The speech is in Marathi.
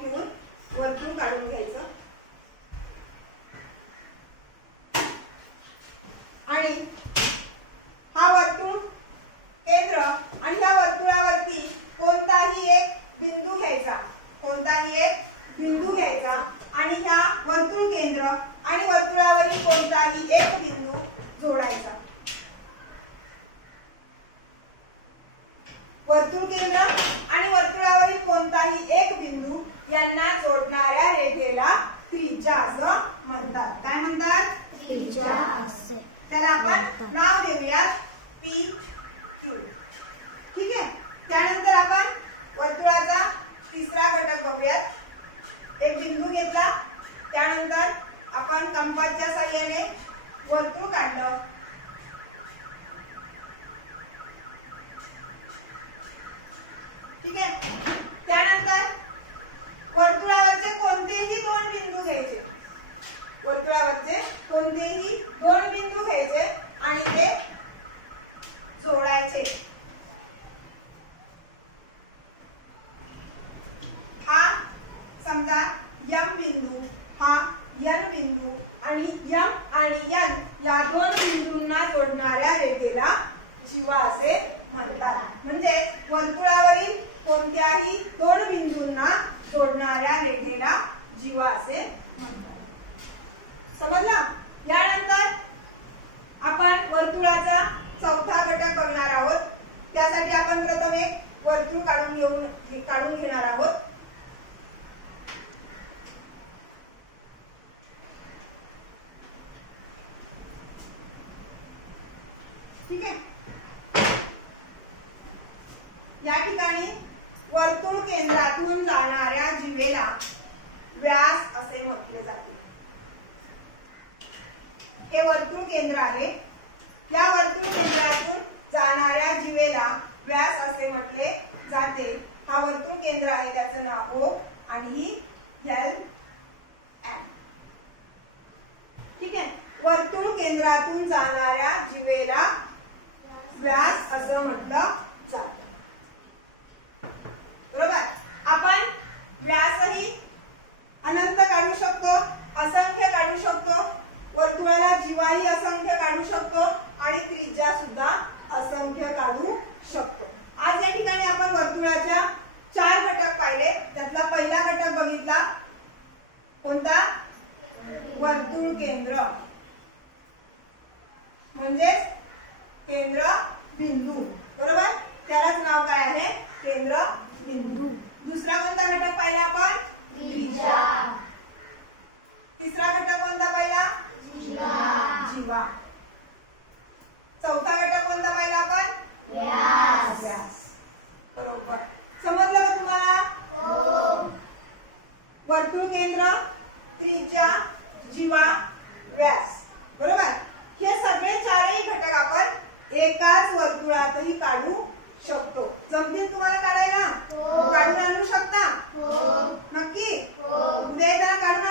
चौक घेऊन वर्तुळ काढून घ्यायचं आणि हा वर्तुळ केंद्र आणि ह्या वर्तुळावरती कोणताही एक बिंदू घ्यायचा, कोणताही एक बिंदू घ्यायचा आणि ह्या वर्तुळ केंद्र आणि वर्तुळावरील कोणताही एक बिंदू जोडायचा। वर्तुळ केंद्र आणि वर्तुळावरील कोणताही एक बिंदू यांना जोडणाऱ्या रेषेला त्रिज्या असं म्हणतात। काय म्हणतात? त्रिज्या असे। त्याला आपण नाव देऊया पी क्यू। ठीक आहे, त्यानंतर आपण वर्तुळाचा तिसरा घटक बघूयात। एक बिंदू घेतला, त्यानंतर आपण कंपासच्या साहाय्याने वर्तुळ काढलं। ठीक आहे, त्यानंतर वर्तुळावरचे कोणतेही दोन बिंदू घ्यायचे, वर्तुळावरचे कोणतेही दोन बिंदू घ्यायचे आणि ते जोडायचे। हा समजा एम बिंदू, हा एन बिंदू आणि एम आणि एन या दोन बिंदूंना जोडणाऱ्या रेषेला जीवा असे म्हणतात। म्हणजे वर्तुळावरील कोणत्याही दोन बिंदूंना जोडणाऱ्या रेषेला जीवा असे म्हणतात। समजला? यानंतर आपण वर्तुळाचा चौथा घटक बघणार आहोत। त्यासाठी आपण प्रथम एक वर्तुळ काढून घेणार आहोत। ठीक आहे, या ठिकाणी वर्तुळ केंद्रातून जाणाऱ्या जीवेला व्यास असे म्हटले जाते। हे वर्तुळ केंद्र आहे, या वर्तुळ केंद्रातून जाणाऱ्या जीवेला व्यास असे म्हटले जाते। हा वर्तुळ केंद्र आहे, त्याचं नाव O आणि ही L M। ठीक आहे, वर्तुळ केंद्रातून जाणाऱ्या जीवेला व्यास असं म्हटलं जातं। बरोबर? आपण व्यासही अनंत काढू शकतो, असंख्य काढू शकतो, वर्तुळाला जीवाही असंख्य काढू शकतो आणि त्रिज्या सुद्धा असंख्य काढू शकतो। आज या ठिकाणी आपण वर्तुळाच्या 4 घटक पाहिले। त्यातला पहिला घटक बघितला कोणता? वर्तुळ केंद्र, म्हणजे केंद्र बिंदू। बरोबर? त्यालाच नाव काय आहे? केंद्र बिंदू। दुसरा कोणता घटक पाहिला आपण? त्रिज्या। तिसरा घटक कोणता पाहिला? जीवा। चौथा घटक कोणता पाहिला आपण? व्यास। बरोबर, समजलं का तुम्हाला? हो। वर्तुळ केंद्र, त्रिज्या, जीवा, व्यास। बरोबर? हे सगळे चारही घटक आपण एकाच वर्तुळातही काढू शकतो। जमतील तुम्हाला काढायला? काढून आणू शकता? नक्की? उद्या येताना काढून